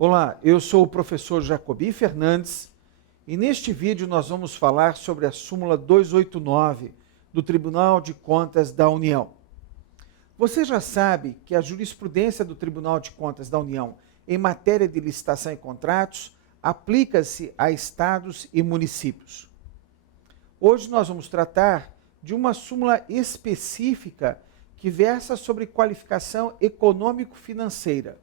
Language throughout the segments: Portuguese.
Olá, eu sou o professor Jacobi Fernandes e neste vídeo nós vamos falar sobre a súmula 289 do Tribunal de Contas da União. Você já sabe que a jurisprudência do Tribunal de Contas da União em matéria de licitação e contratos aplica-se a estados e municípios. Hoje nós vamos tratar de uma súmula específica que versa sobre qualificação econômico-financeira,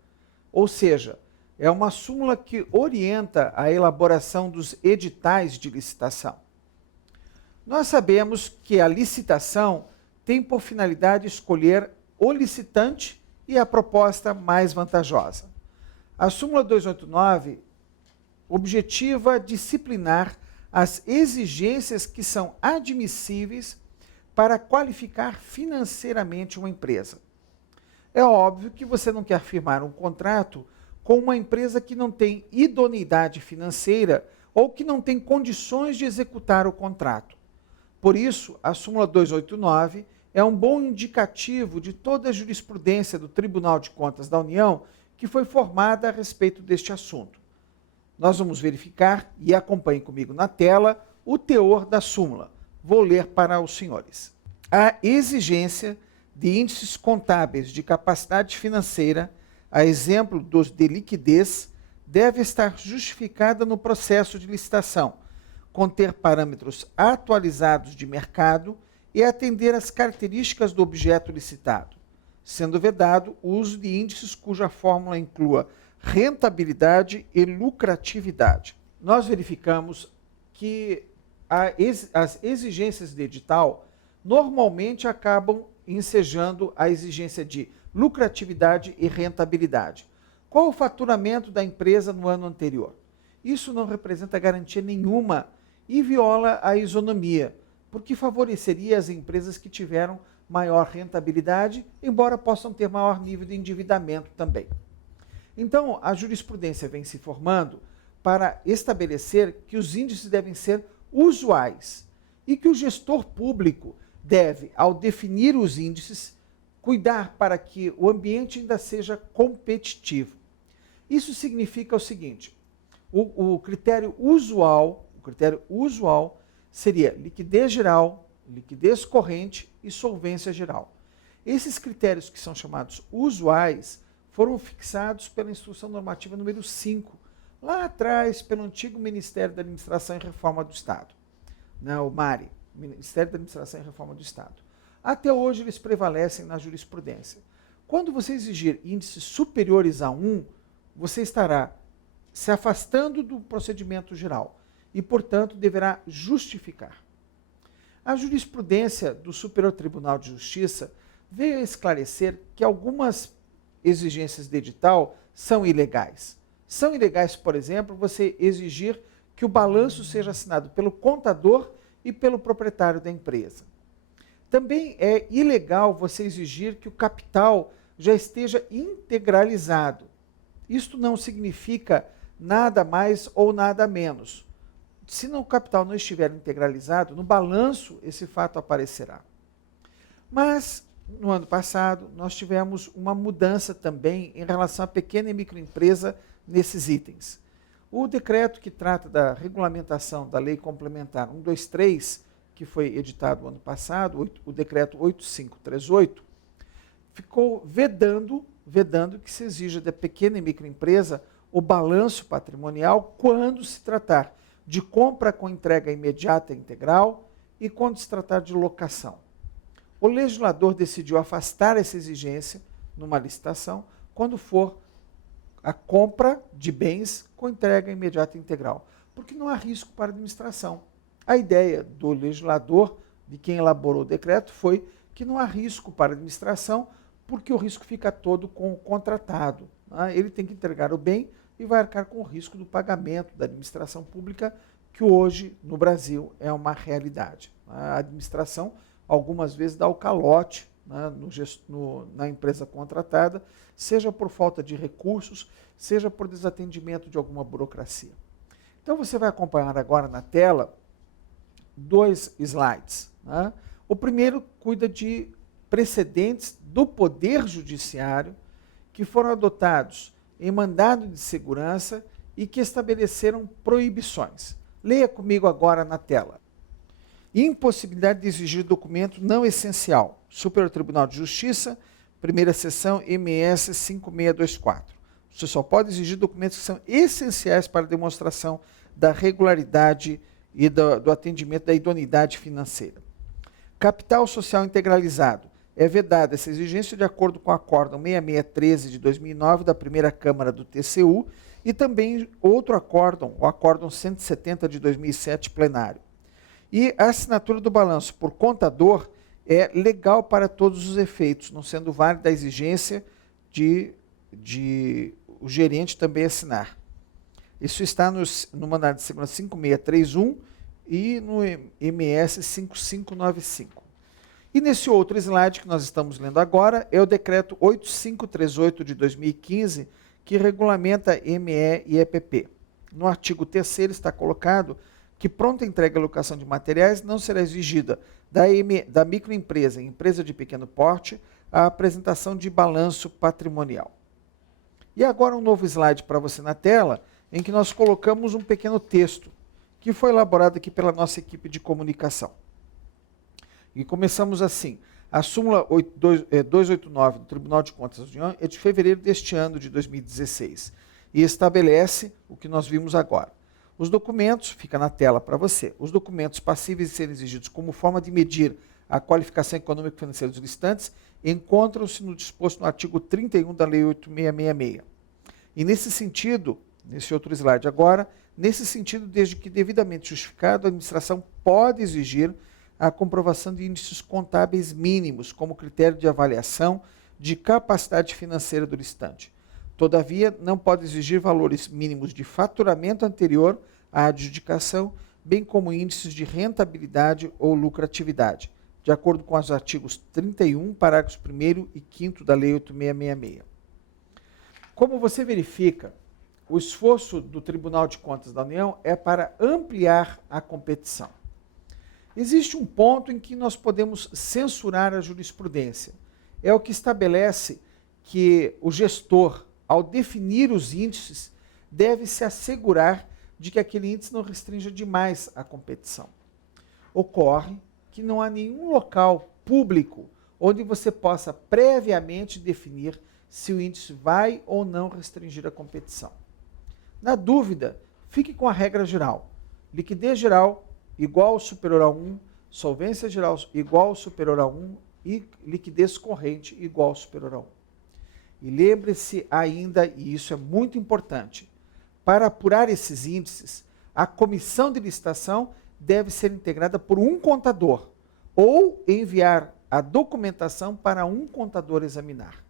ou seja, é uma súmula que orienta a elaboração dos editais de licitação. Nós sabemos que a licitação tem por finalidade escolher o licitante e a proposta mais vantajosa. A súmula 289 objetiva disciplinar as exigências que são admissíveis para qualificar financeiramente uma empresa. É óbvio que você não quer firmar um contrato com uma empresa que não tem idoneidade financeira ou que não tem condições de executar o contrato. Por isso, a súmula 289 é um bom indicativo de toda a jurisprudência do Tribunal de Contas da União que foi formada a respeito deste assunto. Nós vamos verificar, e acompanhem comigo na tela, o teor da súmula. Vou ler para os senhores. A exigência de índices contábeis de capacidade financeira, a exemplo dos de liquidez, deve estar justificada no processo de licitação, conter parâmetros atualizados de mercado e atender às características do objeto licitado, sendo vedado o uso de índices cuja fórmula inclua rentabilidade e lucratividade. Nós verificamos que as exigências de edital normalmente acabam ensejando a exigência de lucratividade e rentabilidade. Qual o faturamento da empresa no ano anterior? Isso não representa garantia nenhuma e viola a isonomia, porque favoreceria as empresas que tiveram maior rentabilidade, embora possam ter maior nível de endividamento também. Então, a jurisprudência vem se formando para estabelecer que os índices devem ser usuais e que o gestor público deve, ao definir os índices, cuidar para que o ambiente ainda seja competitivo. Isso significa o seguinte: o critério usual seria liquidez geral, liquidez corrente e solvência geral. Esses critérios que são chamados usuais foram fixados pela Instrução Normativa número 5, lá atrás, pelo antigo Ministério da Administração e Reforma do Estado, o MARI, Ministério da Administração e Reforma do Estado. Até hoje eles prevalecem na jurisprudência. Quando você exigir índices superiores a 1, você estará se afastando do procedimento geral e, portanto, deverá justificar. A jurisprudência do Superior Tribunal de Justiça veio a esclarecer que algumas exigências de edital são ilegais. São ilegais, por exemplo, você exigir que o balanço seja assinado pelo contador e pelo proprietário da empresa. Também é ilegal você exigir que o capital já esteja integralizado. Isto não significa nada mais ou nada menos. Se o capital não estiver integralizado, no balanço esse fato aparecerá. Mas no ano passado, nós tivemos uma mudança também em relação à pequena e microempresa nesses itens. O decreto que trata da regulamentação da Lei Complementar 123, que foi editado ano passado, o decreto 8538, ficou vedando que se exija da pequena e microempresa o balanço patrimonial quando se tratar de compra com entrega imediata e integral e quando se tratar de locação. O legislador decidiu afastar essa exigência numa licitação quando for a compra de bens com entrega imediata e integral, porque não há risco para a administração. A ideia do legislador, de quem elaborou o decreto, foi que não há risco para a administração, porque o risco fica todo com o contratado. Ele tem que entregar o bem e vai arcar com o risco do pagamento da administração pública, que hoje, no Brasil, é uma realidade. A administração algumas vezes dá o calote na empresa contratada, seja por falta de recursos, seja por desatendimento de alguma burocracia. Então você vai acompanhar agora na tela 2 slides. O primeiro cuida de precedentes do Poder Judiciário que foram adotados em mandado de segurança e que estabeleceram proibições. Leia comigo agora na tela. Impossibilidade de exigir documento não essencial. Superior Tribunal de Justiça, primeira seção, MS 5624. Você só pode exigir documentos que são essenciais para a demonstração da regularidade e do atendimento da idoneidade financeira. Capital social integralizado. É vedada essa exigência de acordo com o Acórdão 6613 de 2009 da primeira Câmara do TCU e também outro acórdão, o Acórdão 170 de 2007 plenário. E a assinatura do balanço por contador é legal para todos os efeitos, não sendo válida a exigência de o gerente também assinar. Isso está no mandado de segurança 5631 e no MS 5595. E nesse outro slide que nós estamos lendo agora é o decreto 8538 de 2015, que regulamenta ME e EPP. No artigo 3º está colocado que pronta entrega e locação de materiais não será exigida da microempresa e empresa de pequeno porte a apresentação de balanço patrimonial. E agora um novo slide para você na tela, em que nós colocamos um pequeno texto, que foi elaborado aqui pela nossa equipe de comunicação. E começamos assim. A súmula 289 do Tribunal de Contas da União é de fevereiro deste ano, de 2016, e estabelece o que nós vimos agora. Os documentos, fica na tela para você, os documentos passíveis de serem exigidos como forma de medir a qualificação econômica e financeira dos licitantes encontram-se no disposto no artigo 31 da Lei 8666. E nesse sentido, nesse outro slide agora, nesse sentido, desde que devidamente justificado, a administração pode exigir a comprovação de índices contábeis mínimos como critério de avaliação de capacidade financeira do licitante. Todavia, não pode exigir valores mínimos de faturamento anterior à adjudicação, bem como índices de rentabilidade ou lucratividade, de acordo com os artigos 31, parágrafos 1º e 5º da Lei 8666. Como você verifica, o esforço do Tribunal de Contas da União é para ampliar a competição. Existe um ponto em que nós podemos censurar a jurisprudência. É o que estabelece que o gestor, ao definir os índices, deve se assegurar de que aquele índice não restrinja demais a competição. Ocorre que não há nenhum local público onde você possa previamente definir se o índice vai ou não restringir a competição. Na dúvida, fique com a regra geral. Liquidez geral igual ou superior a 1, solvência geral igual ou superior a 1 e liquidez corrente igual ou superior a 1. E lembre-se ainda, e isso é muito importante, para apurar esses índices, a comissão de licitação deve ser integrada por um contador ou enviar a documentação para um contador examinar.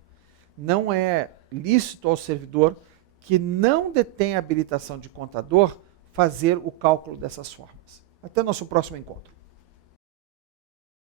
Não é lícito ao servidor que não detém habilitação de contador fazer o cálculo dessas formas. Até nosso próximo encontro.